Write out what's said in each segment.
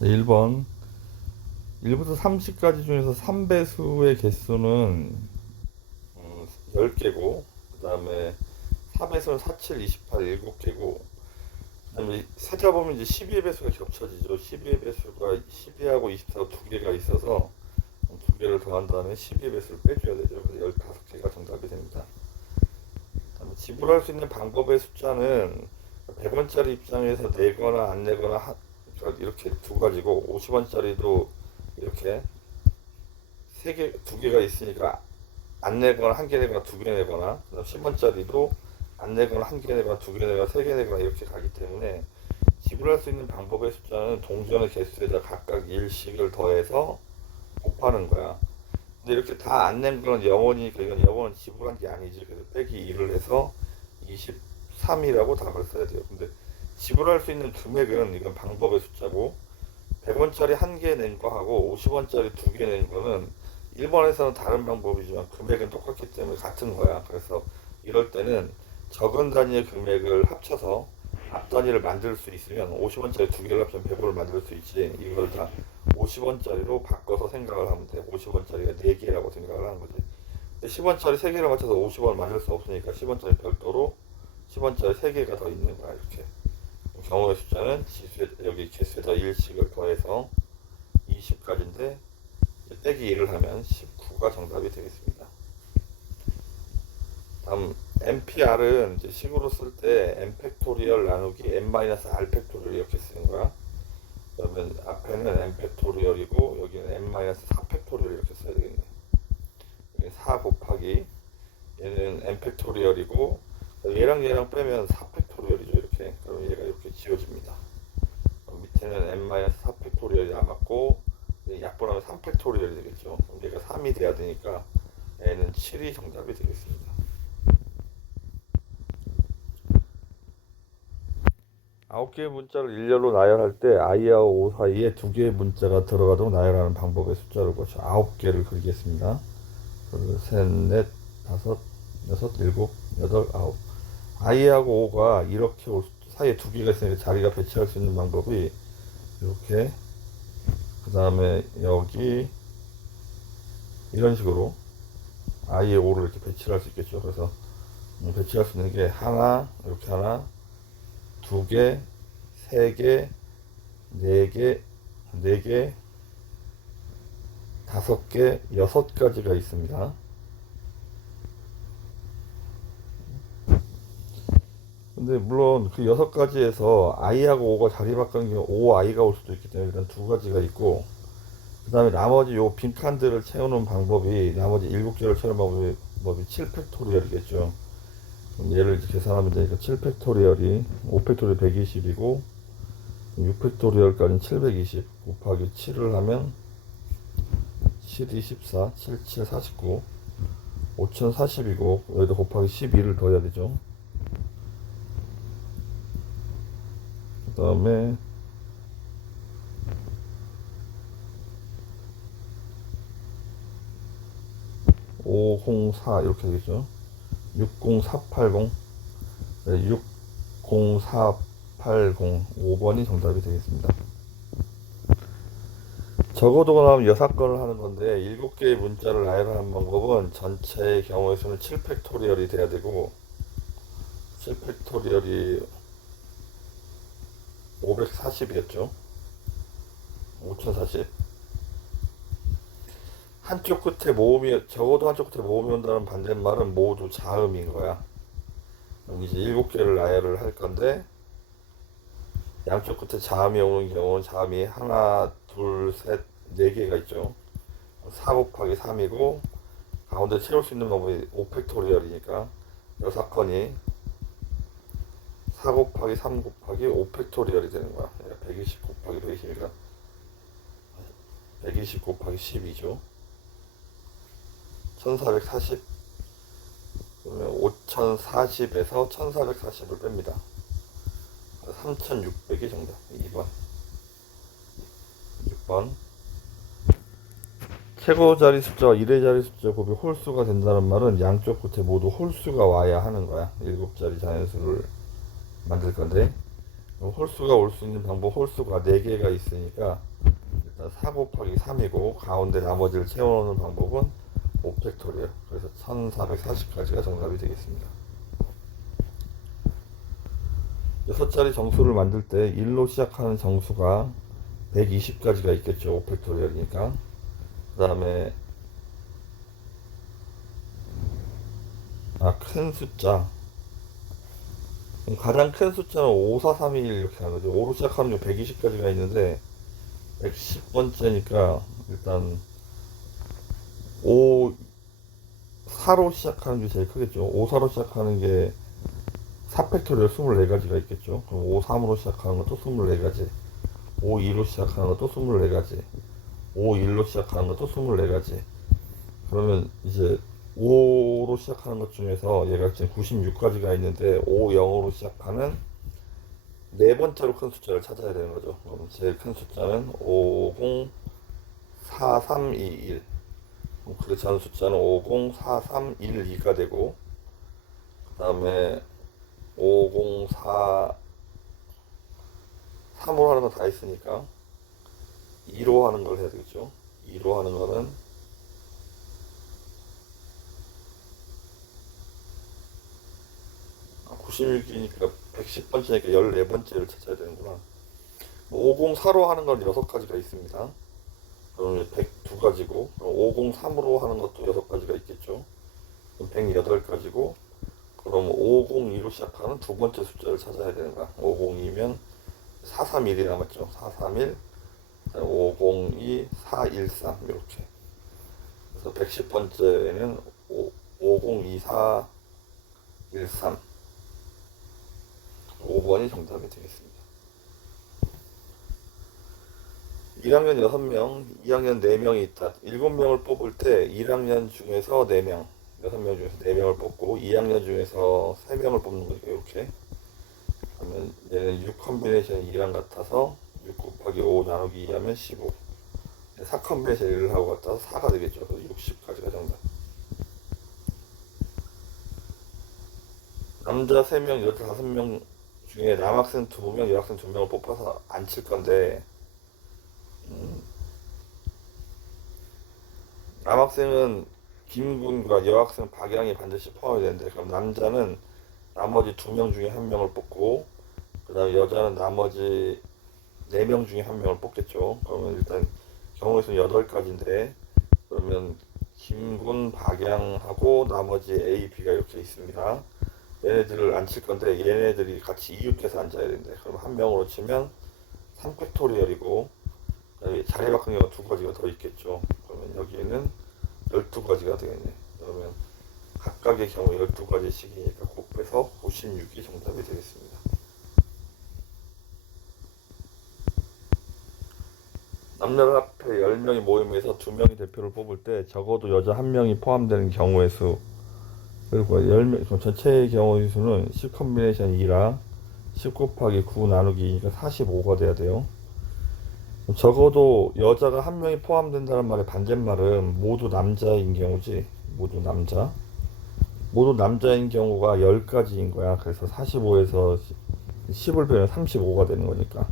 1번 1부터 30까지 중에서 3배수의 개수는 10개고, 그 다음에 4배수는 4, 7, 28, 7개고, 그 다음에 세다 보면 이제 12의 배수가 겹쳐지죠. 12의 배수가 12하고 24가 두 개가 있어서 두 개를 더한 다음에 12의 배수를 빼줘야 되죠. 그래서 15개가 정답이 됩니다. 그다음에 지불할 수 있는 방법의 숫자는 100원짜리 입장에서 내거나 안 내거나 그러니까 이렇게 두 가지고, 50원짜리도 이렇게 두 개가 있으니까 안 내거나 한 개 내거나 두 개 내거나, 10원짜리도 안 내거나 한 개 내거나 두 개 내거나 세 개 내거나 이렇게 가기 때문에 지불할 수 있는 방법의 숫자는 동전의 개수에다 각각 1씩을 더해서 곱하는 거야. 근데 이렇게 다 안 낸 거는 0원이니까 이건 0원은 지불한 게 아니지. 그래서 빼기 2를 해서 23이라고 답을 써야 돼요. 근데 지불할 수 있는 금액은 이건 방법의 숫자고, 100원짜리 한 개 낸 거하고 50원짜리 두 개 낸 거는 1번에서는 다른 방법이지만 금액은 똑같기 때문에 같은 거야. 그래서 이럴 때는 적은 단위의 금액을 합쳐서 앞 단위를 만들 수 있으면 50원짜리 두 개를 합치면 100원을 만들 수 있지. 이걸 다 50원짜리로 바꿔서 생각을 하면 돼. 50원짜리가 4개라고 생각을 하는 거지. 10원짜리 3개를 맞춰서 50원을 만들 수 없으니까 10원짜리 별도로 10원짜리 3개가 더 있는 거야. 이렇게 경우의 숫자는 여기 개수에다 1씩을 더해서 20까지인데, 빼기 1을 하면 19가 정답이 되겠습니다. 다음 NPR은 이제 식으로 쓸 때 n 팩토리얼 나누기 n-r 팩토리얼 이렇게 쓰는 거야. 그러면 앞에는 n 팩토리얼이고 여기는 n-4 팩토리얼 이렇게 써야 되겠네. 4 곱하기 얘는 n 팩토리얼이고, 얘랑 얘랑 빼면 4 팩토리얼이죠. 이렇게. 그럼 얘가 이렇게 지워집니다. 밑에는 n-4 팩토리얼이 남았고, 약분하면 3 팩토리얼이 되겠죠. 그럼 얘가 3이 돼야 되니까 n은 7이 정답이 되겠습니다. 9개의 문자를 일렬로 나열할 때 i와 o 사이에 2개의 문자가 들어가도록 나열하는 방법의 숫자를 보죠. 9개를 그리겠습니다. 둘, 셋, 넷, 다섯, 여섯, 일곱, 여덟, 아홉. i하고 o가 이렇게 사이에 2개가 있으니까 자리가 배치할 수 있는 방법이 이렇게, 그 다음에 여기 이런 식으로 i에 o를 이렇게 배치를 할 수 있겠죠. 그래서 배치할 수 있는 게 하나, 이렇게 하나, 두 개, 세 개, 네 개, 네 개, 다섯 개, 6가지가 있습니다. 근데 물론 그 6가지에서 i하고 o가 자리 바꾸는 경우 oi가 올 수도 있기 때문에 일단 2가지가 있고, 그 다음에 나머지 요 빈칸들을 채우는 방법이, 나머지 7개를 채우는 방법이 7팩토리얼이겠죠. 그럼 얘를 이제 계산하면 되니까 7팩토리얼이 5팩토리얼 120이고 6팩토리얼까지는 720 곱하기 7을 하면 7, 24, 7, 7, 49, 5040이고 여기다 곱하기 12를 더해야 되죠. 그 다음에 504 이렇게 되겠죠. 60480, 60480, 5번이 정답이 되겠습니다. 적어도가 나오면 6건을 하는 건데, 7개의 문자를 나열하는 방법은 전체의 경우의 수는 7팩토리얼이 돼야 되고, 7팩토리얼이 540이었죠. 5040. 한쪽 끝에 모음이, 적어도 한쪽 끝에 모음이 온다는 반대말은 모두 자음인 거야. 이제 7개를 나열을 할 건데, 양쪽 끝에 자음이 오는 경우는 자음이 하나, 둘, 셋, 4개가 있죠. 4 곱하기 3이고, 가운데 채울 수 있는 방법이 5팩토리얼이니까 6건이 4 곱하기 3 곱하기 5팩토리얼이 되는 거야. 120 곱하기 120이니까 120 곱하기 12죠. 1440. 그러면 5040에서 1440을 뺍니다. 3600이 정답. 2번. 6번. 최고 자리 숫자와 1의 자리 숫자 곱이 홀수가 된다는 말은 양쪽 끝에 모두 홀수가 와야 하는 거야. 7자리 자연수를 만들 건데, 홀수가 올 수 있는 방법, 홀수가 4개가 있으니까 일단 4 곱하기 3이고 가운데 나머지를 채워놓는 방법은 5팩토리얼. 그래서 1440까지가 정답이 되겠습니다. 6자리 정수를 만들 때 1로 시작하는 정수가 120까지가 있겠죠. 5팩토리얼이니까. 그 다음에 큰 숫자, 가장 큰 숫자는 5, 4, 3, 2, 1 이렇게 하는 거죠. 5로 시작하는 게 120까지가 있는데 110번째니까 일단 5, 4로 시작하는 게 제일 크겠죠. 5, 4로 시작하는 게 4팩토리얼 24가지가 있겠죠. 그럼 5, 3으로 시작하는 것도 24가지, 5, 2로 시작하는 것도 24가지, 5, 1로 시작하는 것도 24가지. 그러면 이제 5로 시작하는 것 중에서 얘가 지금 96가지가 있는데 5, 0으로 시작하는 네 번째로 큰 숫자를 찾아야 되는 거죠. 그럼 제일 큰 숫자는 50, 4321. 그렇지 않은 숫자는 50, 4312가 되고, 그 다음에 50, 4, 3으로 하는 거 다 있으니까 2로 하는 걸 해야 되겠죠. 2로 하는 거는 96이니까 110번째니까 14번째를 찾아야 되는구나. 504로 하는 건 6가지가 있습니다. 그럼 102가지고, 503으로 하는 것도 6가지가 있겠죠. 그럼 108가지고, 그럼 502로 시작하는 두 번째 숫자를 찾아야 되는 거야. 502면 431이 남았죠. 431, 502, 413 이렇게. 그래서 110번째는 502, 413. 5번이 정답이 되겠습니다. 1학년 6명, 2학년 4명이 있다. 7명을 뽑을 때 1학년 중에서 4명, 6명 중에서 4명을 뽑고 2학년 중에서 3명을 뽑는 거니까 이렇게. 그러면 얘는 6 컨비네이션이 2랑 같아서 6 곱하기 5 나누기 2 하면 15. 4 컨비네이션 1을 하고 같아서 4가 되겠죠. 그래서 60까지가 정답. 남자 3명, 여자 5명 중에 남학생 2명, 여학생 2명을 뽑아서 앉힐 건데, 남학생은 김군과 여학생 박양이 반드시 포함이 되는데, 그럼 남자는 나머지 2명 중에 1명을 뽑고, 그 다음에 여자는 나머지 4명 중에 1명을 뽑겠죠. 그러면 일단 경우의 수는 8가지인데, 그러면 김군, 박양하고 나머지 A, B가 이렇게 있습니다. 얘네들을 앉힐 건데 얘네들이 같이 이륙해서 앉아야 된대. 그럼 1명으로 치면 3팩토리얼이고 자리 바꾼 경우가 2가지가 더 있겠죠. 그러면 여기에는 12가지가 되겠네. 그러면 각각의 경우 12가지씩이니까 곱해서 96이 정답이 되겠습니다. 남녀를 합해 10명이 모임에서 2명이 대표를 뽑을 때 적어도 여자 1명이 포함되는 경우의 수, 그리고 10명, 전체의 경우의 수는 10 컨비네이션 2라 10 곱하기 9 나누기 2니까 45가 돼야 돼요. 적어도 여자가 1명이 포함된다는 말의 반대말은 모두 남자인 경우지. 모두 남자. 모두 남자인 경우가 10가지인 거야. 그래서 45에서 10을 빼면 35가 되는 거니까.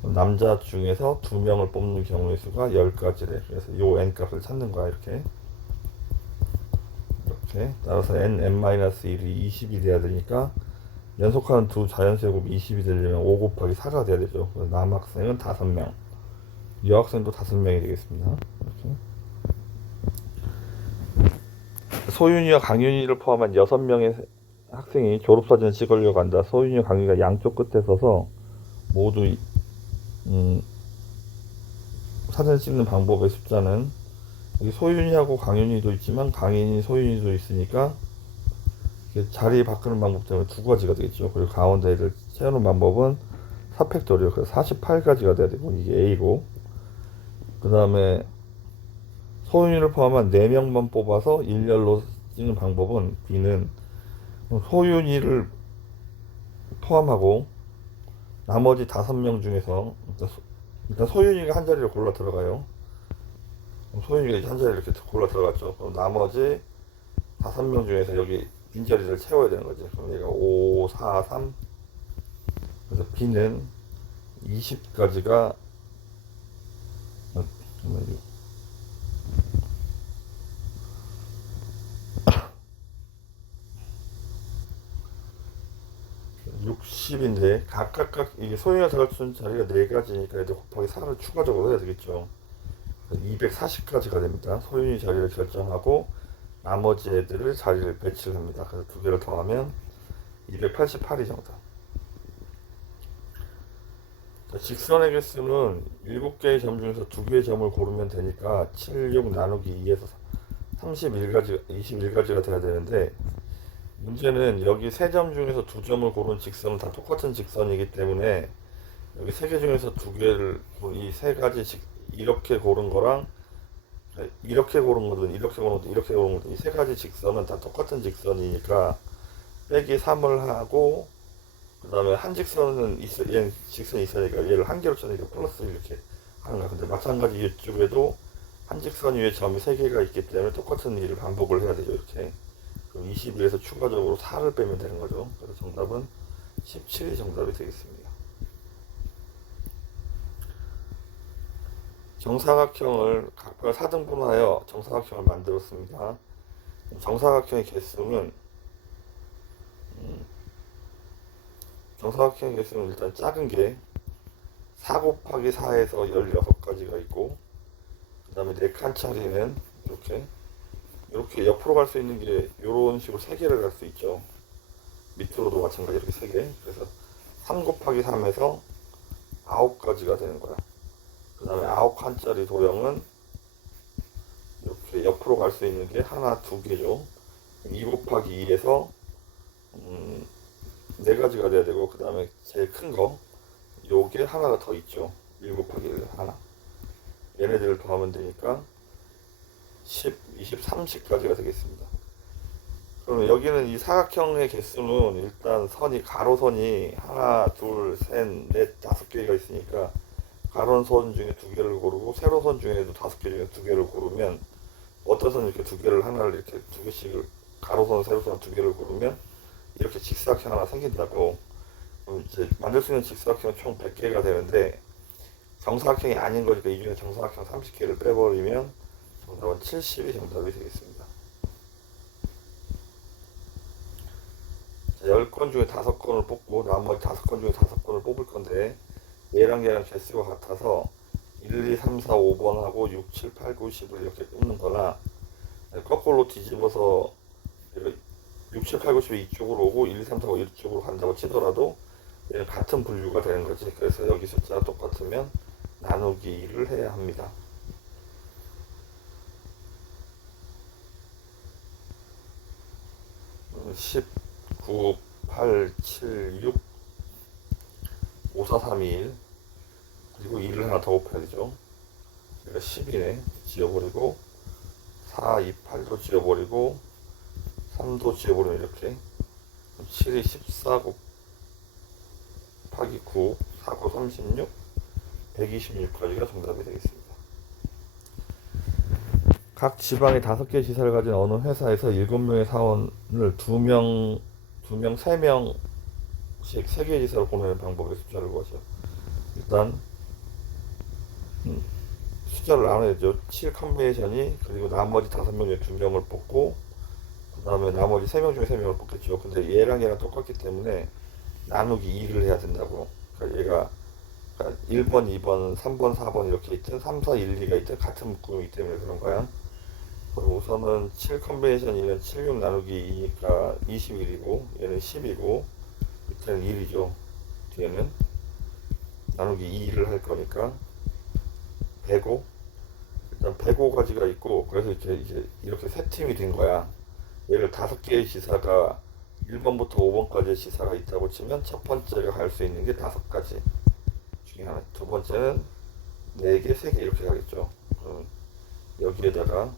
남자 중에서 2명을 뽑는 경우의 수가 10가지래. 그래서 요 n 값을 찾는 거야. 이렇게. 따라서 n-1이 20이 돼야 되니까 연속하는 두 자연수의 곱이 20이 되려면 5 곱하기 4가 돼야 되죠. 남학생은 5명, 여학생도 5명이 되겠습니다. 이렇게. 소윤이와 강윤이를 포함한 6명의 학생이 졸업사진을 찍으려고 한다. 소윤이와 강윤이가 양쪽 끝에 서서 모두 사진을 찍는 방법의 숫자는, 여기 소윤이하고 강윤이도 있지만 강인이, 소윤이도 있으니까 자리 바꾸는 방법 때문에 2가지가 되겠죠. 그리고 가운데를 채우는 방법은 4팩토리얼, 그래서 48가지가 돼야 되고 이게 A고, 그 다음에 소윤이를 포함한 4명만 뽑아서 일렬로 찍는 방법은 B는 소윤이를 포함하고 나머지 5명 중에서 일단 소윤이가 한 자리를 골라 들어가요. 소윤이가 한 자리 이렇게 골라 들어갔죠. 그럼 나머지 5명 중에서 여기 빈자리를 채워야 되는 거지. 그럼 얘가 5, 4, 3, 그래서 B는 20까지가 60인데 각각 이게 소유가 들어갈 수 있는 자리가 4가지니까 이제 곱하기 4를 추가적으로 해야 되겠죠. 240까지가 됩니다. 소유의 자리를 결정하고 나머지 애들을 자리를 배치를 합니다. 그래서 두 개를 더하면 288이 정답. 직선의 개수는 7개의 점 중에서 2개의 점을 고르면 되니까 76 나누기 2에서 21가지가 돼야 되는데, 문제는 여기 3점 중에서 2점을 고른 직선은 다 똑같은 직선이기 때문에 여기 3개 중에서 2개를 이 3가지 이렇게 고른 거랑 이렇게 고른 거든 이렇게 고른 거든 이렇게 고른 거든 이 3가지 직선은 다 똑같은 직선이니까 빼기 3을 하고, 그 다음에 한 직선은 얘는 직선이 있으니까 얘를 한 개로 쳐니까 플러스 이렇게 하는 거야. 근데 마찬가지 이쪽에도 한 직선 위에 점이 3개가 있기 때문에 똑같은 일을 반복을 해야 되죠. 이렇게. 그럼 21에서 추가적으로 4를 빼면 되는 거죠. 그래서 정답은 17이 정답이 되겠습니다. 정사각형을 각각 4등분하여 정사각형을 만들었습니다. 정사각형의 개수는 일단 작은 게 4 곱하기 4에서 16가지가 있고, 그 다음에 4칸짜리는 이렇게 옆으로 갈 수 있는 게 이런 식으로 3개를 갈 수 있죠. 밑으로도 마찬가지 이렇게 3개. 그래서 3 곱하기 3에서 9가지가 되는 거야. 그 다음에 9칸짜리 도형은 이렇게 옆으로 갈 수 있는 게 하나, 2개죠. 2 곱하기 2에서 4가지가 돼야 되고, 그 다음에 제일 큰 거 요게 하나가 더 있죠. 1 곱하기 1 하나. 얘네들을 더하면 되니까 10, 20, 30까지가 되겠습니다. 그러면 여기는 이 사각형의 개수는 일단 가로선이 하나, 둘, 셋, 넷, 5개가 있으니까 가로선 중에 2개를 고르고 세로선 중에도 5개 중에 2개를 고르면, 어떤 선 이렇게 2개를 하나를 이렇게 2개씩을 가로선, 세로선 2개를 고르면 이렇게 직사각형 하나 생긴다고. 그럼 이제 만들 수 있는 직사각형 총 100개가 되는데 정사각형이 아닌 거니까 이 중에 정사각형 30개를 빼버리면 정답은 70이 정답이 되겠습니다. 자, 10건 중에 5건을 뽑고 나머지 5건 중에 5건을 뽑을 건데, 얘랑 개수가 같아서 1, 2, 3, 4, 5번하고 6, 7, 8, 9, 10을 이렇게 뽑는 거나, 거꾸로 뒤집어서 6, 7, 8, 9, 10이 이쪽으로 오고 1, 2, 3, 4, 5 이쪽으로 간다고 치더라도 얘는 같은 분류가 되는 거지. 그래서 여기 숫자가 똑같으면 나누기 2를 해야 합니다. 음, 10, 9, 8, 7, 6, 5, 4, 3, 2, 1 그리고 2를 하나 더 곱해야 되죠. 그러니까 10이네. 지워버리고 4, 2, 8도 지워버리고 3도 지워버리면 이렇게 7이 14 곱하기 9 4, 9, 36 126까지가 정답이 되겠습니다. 각 지방에 5개 지사를 가진 어느 회사에서 7명의 사원을 2명, 3명씩 3개의 지사로 보내는 방법의 숫자를 구하죠. 일단 숫자를 나눠야죠. 7 컴비네이션이, 그리고 나머지 5명 중에 2명을 뽑고, 그 다음에 나머지 3명 중에 3명을 뽑겠죠. 근데 얘랑 똑같기 때문에 나누기 2를 해야 된다고. 그러니까 얘가 1번, 2번, 3번, 4번 이렇게 있든 3, 4, 1, 2가 있든 같은 묶음이기 때문에 그런 거야. 그럼 우선은 7 컴비네이션이면 7, 6 나누기 2니까 21이고 얘는 10이고 밑에는 1이죠. 뒤에는 나누기 2를 할 거니까 105. 일단 105가지가 있고, 그래서 이렇게 세 팀이 된 거야. 얘를 5개의 지사가 1번부터 5번까지의 지사가 있다고 치면 첫 번째가 갈 수 있는 게 5가지 중에 하나, 두 번째는 4개, 3개 이렇게 가겠죠. 그럼 여기에다가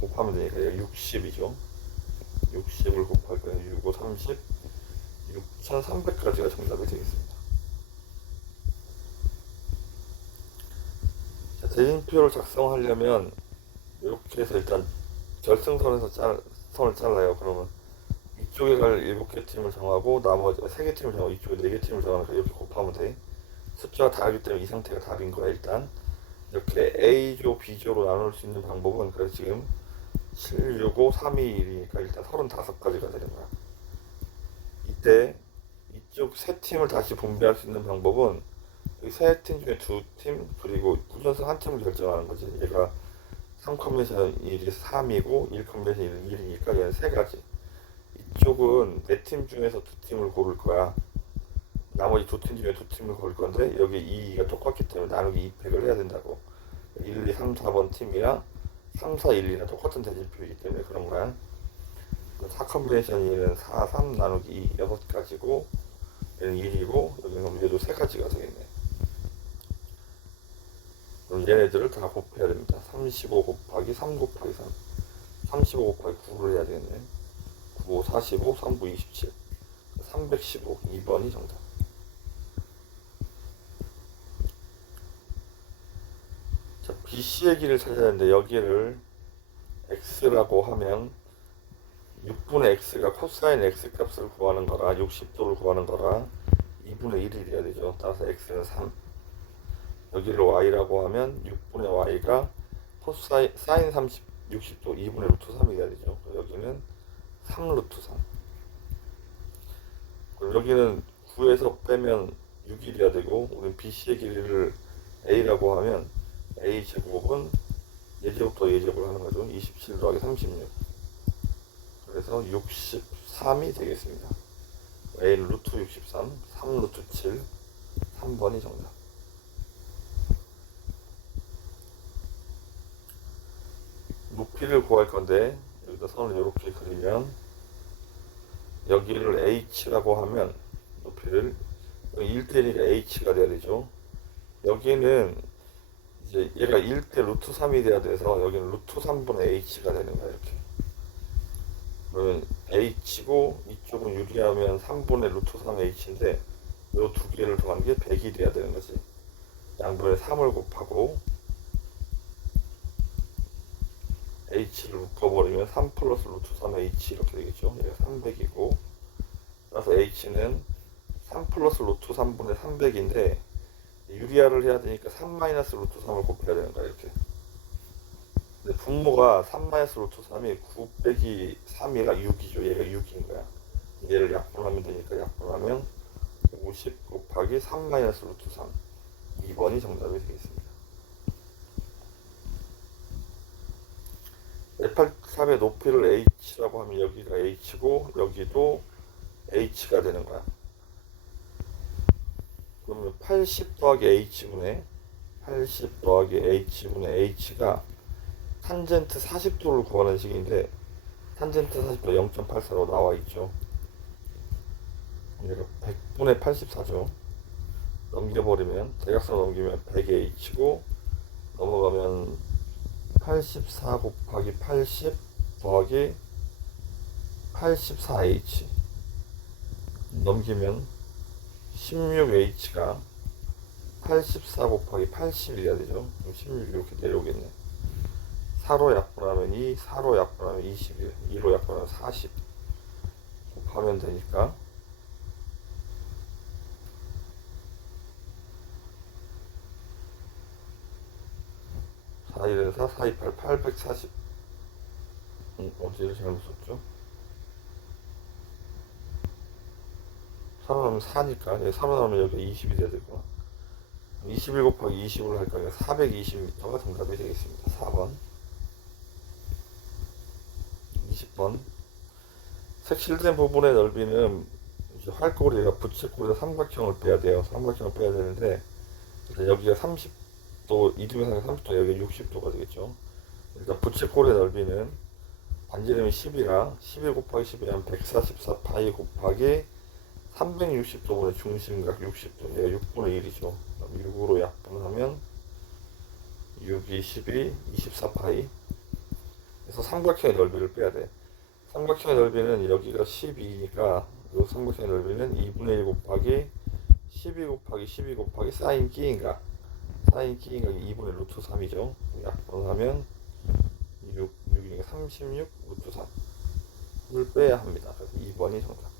곱하면 되니까 60이죠. 60을 곱할 거예요. 6, 5, 30, 6,300까지가 정답이 되겠습니다. 자, 대진표를 작성하려면 이렇게 해서 일단 결승선에서 선을 잘라요. 그러면 이쪽에 갈 7개 팀을 정하고 나머지 3개 팀을 정하고 이쪽에 4개 팀을 정하니까 이렇게 곱하면 돼. 숫자가 다르기 때문에 이 상태가 답인 거야. 일단 이렇게 A조, B조로 나눌 수 있는 방법은 그래서 지금 7, 6, 5, 3, 2, 1이니까 일단 35가지가 되는 거야. 이때 이쪽 세 팀을 다시 분배할 수 있는 방법은 이 세 팀 중에 2팀 그리고 부전승 한 팀을 결정하는 거지. 얘가 3컴비네이션 1이 3이고 1컴비네이션 1이니까 얘는 3가지. 이쪽은 4팀 중에서 2팀을 고를 거야. 나머지 2팀 중에 2팀을 고를 건데 여기 2가 똑같기 때문에 나누기 2팩을 해야 된다고. 1, 2, 3, 4번 팀이랑 3, 4, 1, 2랑 똑같은 대진표이기 때문에 그런 거야. 4컴비네이션 1은 4, 3 나누기 2 6가지고 얘는 1이고 여기는 얘도 3가지가 되겠네. 그럼 얘네들을 다 곱해야 됩니다. 35 곱하기 3 곱하기 3 35 곱하기 9를 해야 되겠네. 9, 5, 45, 3, 9, 27 315 2번이 정답. 자, BC의 길을 찾아야 하는데 여기를 X라고 하면 6분의 X가 코사인 X 값을 구하는 거라 60도를 구하는 거라 2분의 1이 돼야 되죠. 따라서 X는 3. 여기를 Y라고 하면 6분의 Y가 코사인 사인 60도 2분의 루트 3이 돼야 되죠. 여기는 3 루트 3. 그럼 여기는 9에서 빼면 6이 돼야 되고 우리는 BC의 길이를 A라고 하면 A 제곱은 예제곱도 예제곱을 하는 거죠. 27 더하기 36. 그래서 63이 되겠습니다. A는 루트 63, 3 루트 7, 3번이 정답. 높이를 구할 건데 여기다 선을 이렇게 그리면 여기를 H라고 하면 높이를 1대1이니까 H가 돼야 되죠. 여기는 이제 얘가 1대 루트 3이 돼야 돼서 여기는 루트 3분의 H가 되는 거야. 이렇게 그러면 H고 이쪽은 유리하면 3분의 루트 3H인데 이 두 개를 더한 게 100이 돼야 되는 거지. 양변에 3을 곱하고 H를 묶어버리면 3 플러스 루트 3H 이렇게 되겠죠. 얘가 300이고 따라서 H는 3 플러스 루트 3분의 300인데 유리화를 해야 되니까 3 마이너스 루트 3을 곱해야 되는 거야. 이렇게. 근데 분모가 3 마이너스 루트 3이 9 빼기 3이라 6이죠. 얘가 6인 거야. 얘를 약분하면 되니까 약분하면 50 곱하기 3 마이너스 루트 3 2번이 정답이 되겠습니다. 183의 높이를 H라고 하면 여기가 H고 여기도 H가 되는 거야. 그러면 80 더하기 H분의 80 더하기 H분의 H가 탄젠트 40도를 구하는 식인데 탄젠트 40도 0.84로 나와 있죠. 얘가 100분의 84죠. 넘겨버리면 대각선 넘기면 100의 H고 넘어가면 84 곱하기 80 더하기 84H 넘기면 16H가 84 곱하기 80이 돼야 되죠. 16 이렇게 내려오겠네. 4로 약분하면 2, 4로 약분하면 21, 2로 약분하면 40 곱하면 되니까 4, 1, 4, 4, 2, 8, 840 어디를 잘못 썼죠? 살아나면 4니까 3로 나면 여기 20이 돼야 되고 21 곱하기 20으로 할 거니까 420m가 정답이 되겠습니다. 4번 20번 색칠된 부분의 넓이는 이제 활꼬리가 부채꼴에서 삼각형을 빼야 돼요. 삼각형을 빼야 되는데 여기가 30도 이등변상에 30도 여기가 60도가 되겠죠. 그러니까 부채꼴의 넓이는 반지름이 10이라 11 곱하기 10이면 144 파이 곱하기 360도분의 중심각 60도 얘가 6분의 1이죠. 6으로 약분하면 6, 12, 24파이 그래서 삼각형의 넓이를 빼야 돼. 삼각형의 넓이는 여기가 12니까 이 삼각형의 넓이는 2분의 1 곱하기 12 곱하기 12 곱하기 사인 끼인각 2분의 루트 3이죠. 약분하면 6, 6이니까 36 루트 3 빼야 합니다. 그래서 2번이 정답.